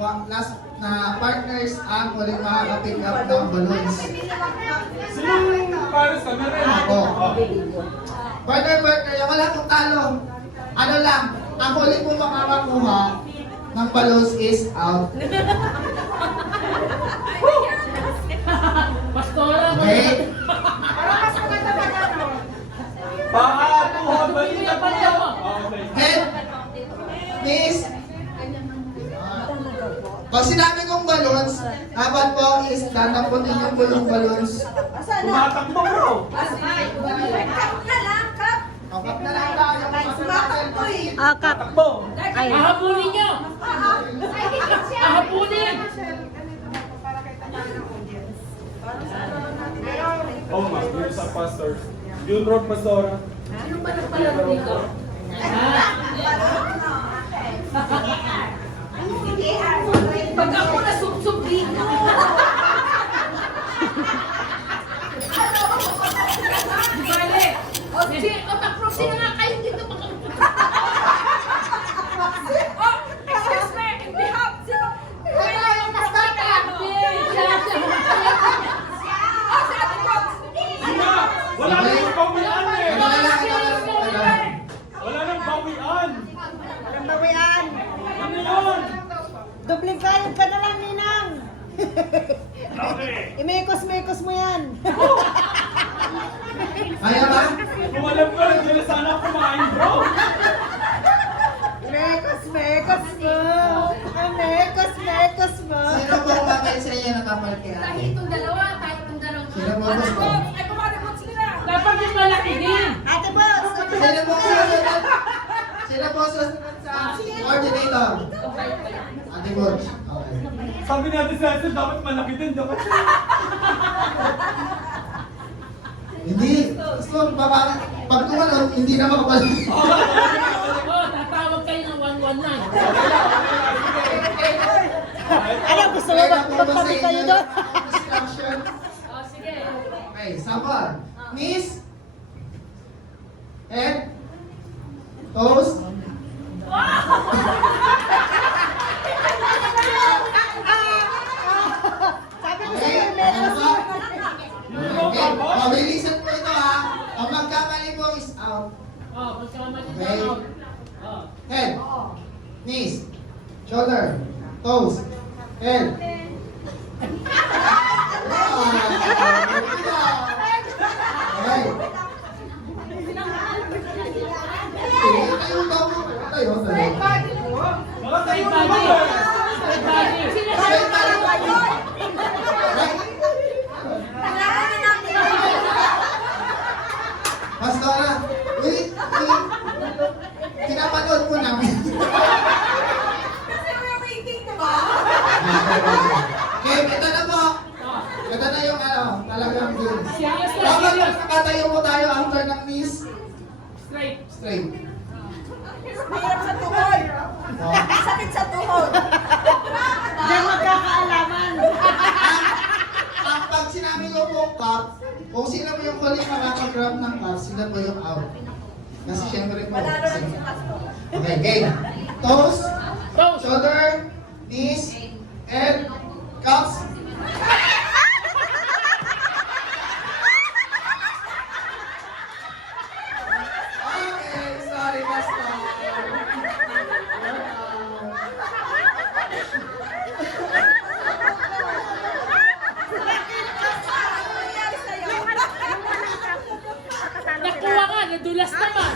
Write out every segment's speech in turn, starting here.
last na partners ang huling makaka-pick up ng balloons. Sinong Paris ka na rin? Ako. Partner, yung wala pong talo. Ano lang, ang huli pong makakakuha ng balloons is out. Pastora mo. Okay? Pakatuhan ba yun na pala? Head, knees. Pag sinabi kong balloons, dapat po is danapunin yung bulong balloons. Tumatakbo bro! Kapag na lang tayo, Takbo! Ahapunin nyo. Ahapunin. Oh my, dito sa pastor. Yun road pastora. Ano ba nagpalaro dito? Pag ako nasubsob dito. Bale. O takprosi na nga kayo dito. Excuse me. In behalf. Wala yung masata. Wala nang bawian eh! Wala lang. Wala nang bawian! Ang bawian. Ano yun? Dobling kayod ka na lang, Ninang. Okay! Imekos-mekos mo yan. Kaya ba? Kung alam ko, hindi na sana ako kumain bro! Mekos-mekos mo. Mekos-mekos mo. Sino po ang bagay sa inyo na kapal kay ate? Kahit itong dalawa, kahit itong dalawang. Sino po gusto? Ay, kumarapot sila. Dapat yung malaki din. Ate Boss. Sino po susunod? Sino po susunod sa coordinator? Ate Butch. Okay. Sabi natin sa Esther, dapat malaki din, dapat Hindi. Gusto, pag tumalon, hindi na makapal. Oh, tatawag kayo ng 119. Ano, gusto mo magpapi kayo doon? Instruction. Oh, sige. Okay, sample. Knees. Head. Toes. Sabi ko Okay, sa'yo, ano mekos ba? mo. Okay, mabilisan po ito ha. Ang magkamali mo is out. Oh, magkamali na Okay. ako. Oh. Head. Knees. Shoulder. Toes. Head. Okay. Tayo daw mo. Tayo. mga tayo Straight naman body. eh! Straight body. Straight tayo. Right. Pastora, wait. Pinapanood po namin. Okay, ito na po. Ito na yung talagang game. Serious na, Dapat serious. nakatayo po tayo after ng knees. Straight. Straight. Mahirap sa tuhod. Oh. Sakit sa tuhod. Diyan magkakaalaman. Ang pag sinabi ko po cup, kung sino po yung huling makakagrab ng cup, sila po yung out. Kasi syempre po. Okay, game. Toes, Toes. shoulder, knees, and cups. Okay, sorry, Pastor. Nakuha nga, nadulas naman.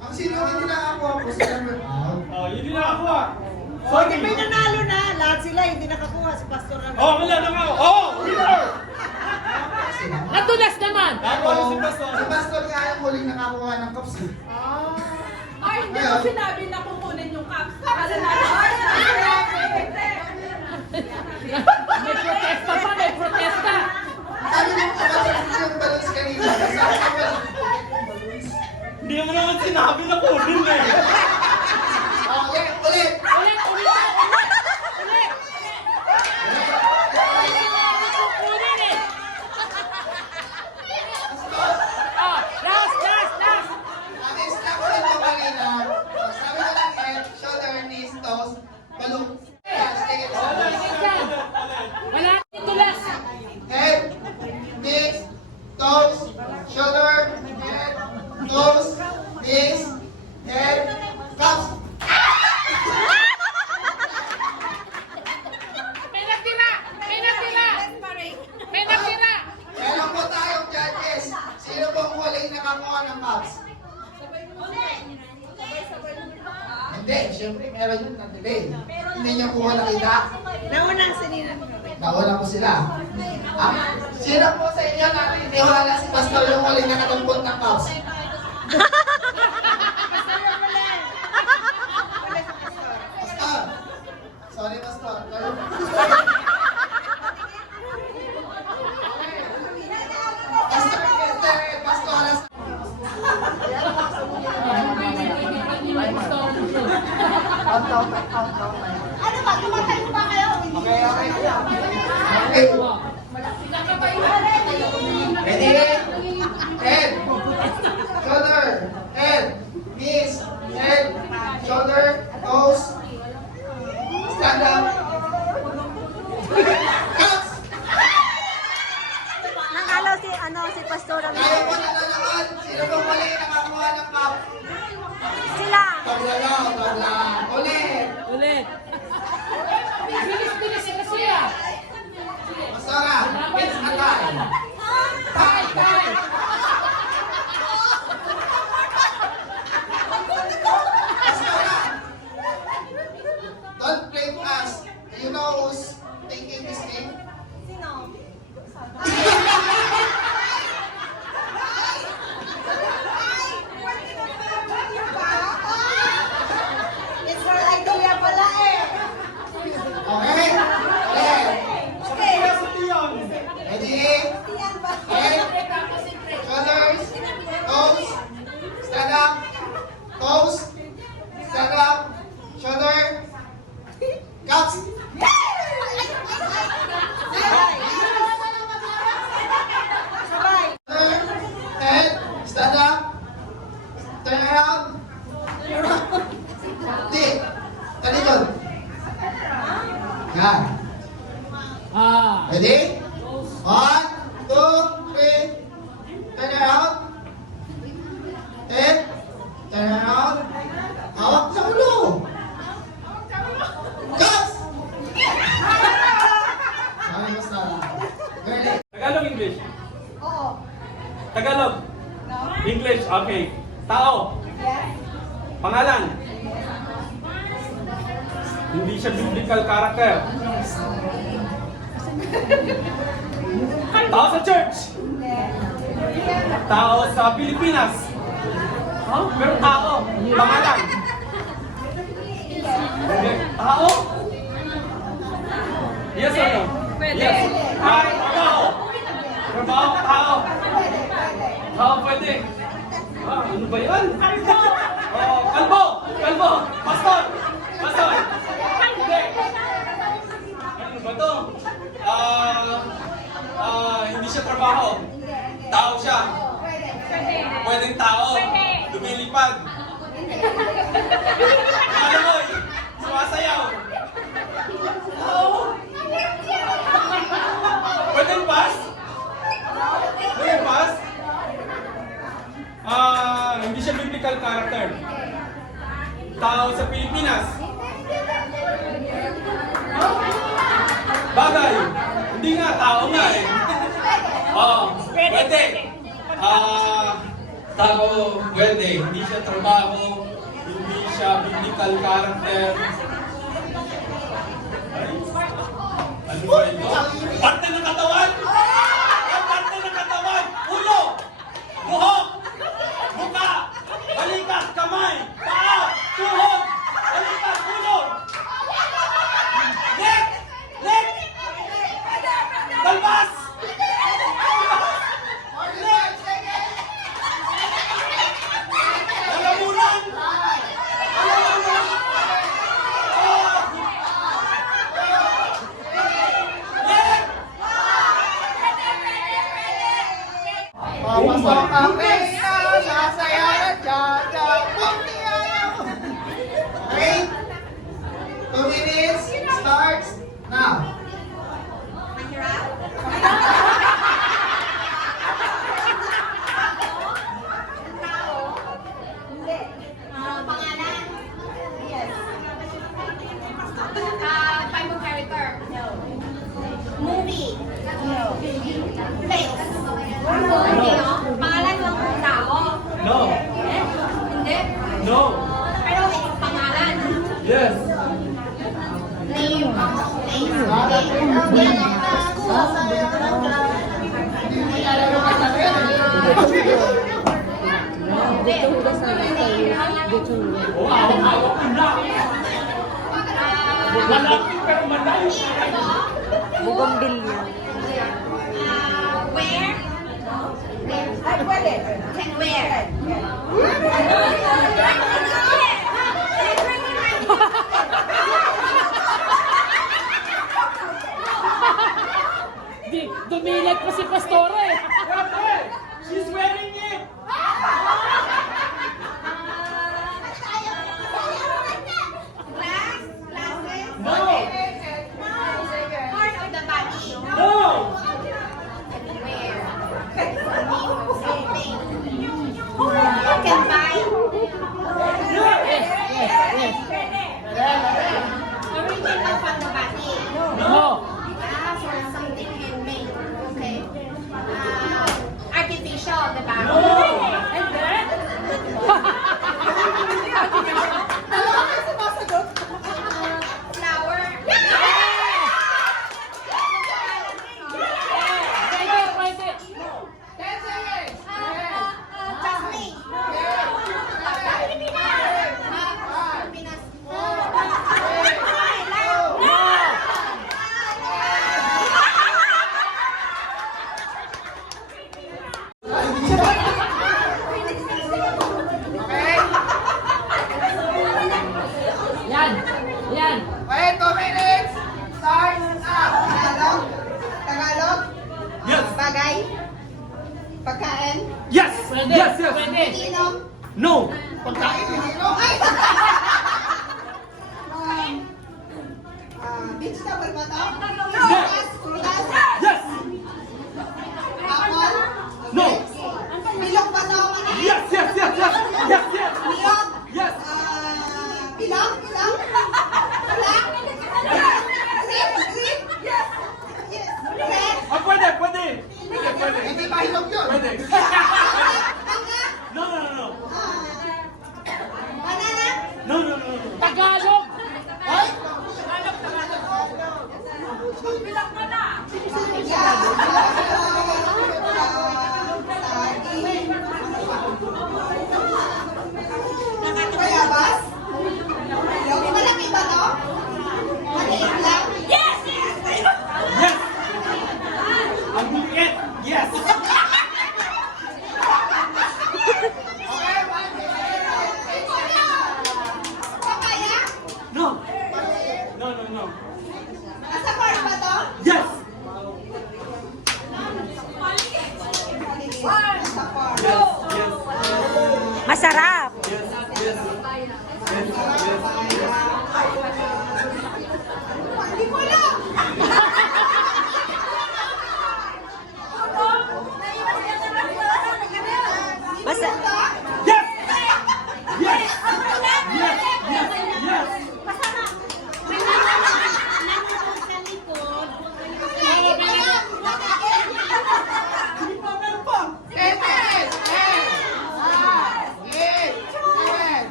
Ang sino hindi nakakuha po sila yung out. Oh, yun din ako ah! Sorry, Sorry! may nanalo na. Lahat sila hindi nakakuha si Pastor Ramon. Oh, wala na nga! Oh! Winner! Nadulas naman. Ako si Pastor. Si Pastor nga yung huling nakakuha ng cups. Ay, hindi ko Ayun. sinabi na kukunin yung cups. Kala na, May protesta pa, may protesta. Sabi mo kapatid yung balance kanina. Sabi ko, Hindi mo naman sinabi na kunin eh! okay, ulit. Ulit, ulit, ulit. Ulit. Kukunin eh. toes, balloon. Yes, take it. Wala titulas. Head, knees, toes, shoulder, head, toes, knees, head, cups. May natira! May natira! May natira! Meron po tayong judges. Sino pong huling nakakuha ng cups? Hindi, syempre meron yun na delay. Hindi niyo po nakita. Naunang sinina. Nauna po sila. Ah, sino po sa inyo na niniwala si Pastor yung huling nakatumpot ng cups? Pastor! Sorry, Pastor. Pastor, Ano ba? Tumatay ba kayo? Okay. Ready? Head, shoulder, head, knees, head, shoulder, toes. Stand up. Cups! Nanalo si Pastor ang Tayo po nanonood. Sino pong mali nakakuha ng cup? sila. Tabla lang, tabla. Ulit. Ulit. Bilis-bilis kasi siya. Pastora, it's a tie. Tie, tie. Pastora, don't blame us. You know who's thinking this thing? It's her idea pala eh. Okay? Ulit. Okay. Ready? Head, shoulders, toes, stand up, toes, stand up, shoulder, cups. Sabay. Head, stand up, turn around. Di, talikod. Yan. Ready? 1, 2, 3. Turn around. Head, turn around. Hawak sa ulo. Cups! Sorry, basta. Girlie. Tagalog, English. Oo. Tagalog. English, okay. Tao. Pangalan. Hindi siya biblical character. Tao sa church. Tao sa Pilipinas. Huh? Pero tao. Pangalan. Hindi. Tao? Yes or no? Pwede. Yes. Ay, trabaho. Trabaho, tao. Tao pwede. Ah, ano ba yan? Oh, kalbo! Kalbo! Pastor! Pastor! Hindi! Ano ba to? Hindi siya trabaho. Tao siya. Pwedeng tao. Lumilipad. Ano mo? Sumasayaw. Tao. Pwedeng pass? Pwedeng pass? Hindi siya biblical character. Tao sa Pilipinas. Bagay. Hindi nga, tao nga eh. Pwede. Tao, pwede. Hindi siya trabaho. Hindi siya biblical character. Ay, ano ba ito? Parte ng katawan? Ang parte ng katawan? Ulo! Buhok! Mukha! Balikat! Kamay! Paa! Tuhod! Balikat! Ulo! Neck! Neck! Dalbas! Lalamunan! Now, Hindi. Pangalan? Yes. Type of character. No. Movie. No. Place. Hindi, no? Pangalan ng tao. No. Eh? Hindi. No. Pero may pangalan. Yes. Name. Place. hindi mo niya alam yung kasabihan. Oh, hawak ko na. Malaki pero malayo. Bugombilya. Where? Ay, pwede. Can wear. Dumilag pa si Pastora eh. She's wearing it. Glass? Glasses? No. Part of the body. No. Where? Something. Can buy. Original from the body. No. For something handmade. Okay. Artificial, diba? No. Flower. Pwede. Jasmine. Pilipinas. Yan. Yan. Okay, 2 minutes. Start now. Tagalog? Tagalog? Yes. Bagay? Pagkain? Yes. Pwede. Yes. Yes. Pwede. Inom? No. Pagkain, hindi no? Ay! Vegetable ba to? Yes. Prutas? Yes. Apple? No. Bilog ba to? Yes. Yes. Yes. Yes. Yes. Yes. Bilog? Yes. Bilog? Bilog? Bilog? Green? Yes. Yes. Red? Ah, pwede. Pwede. Pwede. Pwede. Hindi pa hinog yun. Pwede. Mangga? No. No. No. No. Banana? No. No. No. No. Tagalog. Ay! Bilang mo na. Bayabas? Malaki ba to? Maliit lang? Yes! Yes! Yes. Ang buliit. Yes. Papaya? No. No. No. No. Nasa farm ba to? Yes. Nasa farm. Yes. Masarap. Yes. Yes. Yes. Hindi ko alam. Basta, Yes. Yes. Yes. Yes. Yes.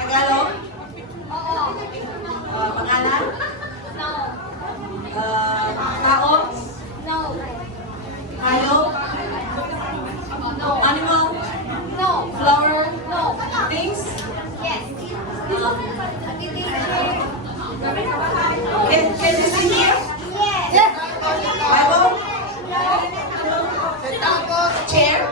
Tagalog? Pangalan? Tao? Hayop? Animal? Flower? Things? Can you see here? Table? Chair?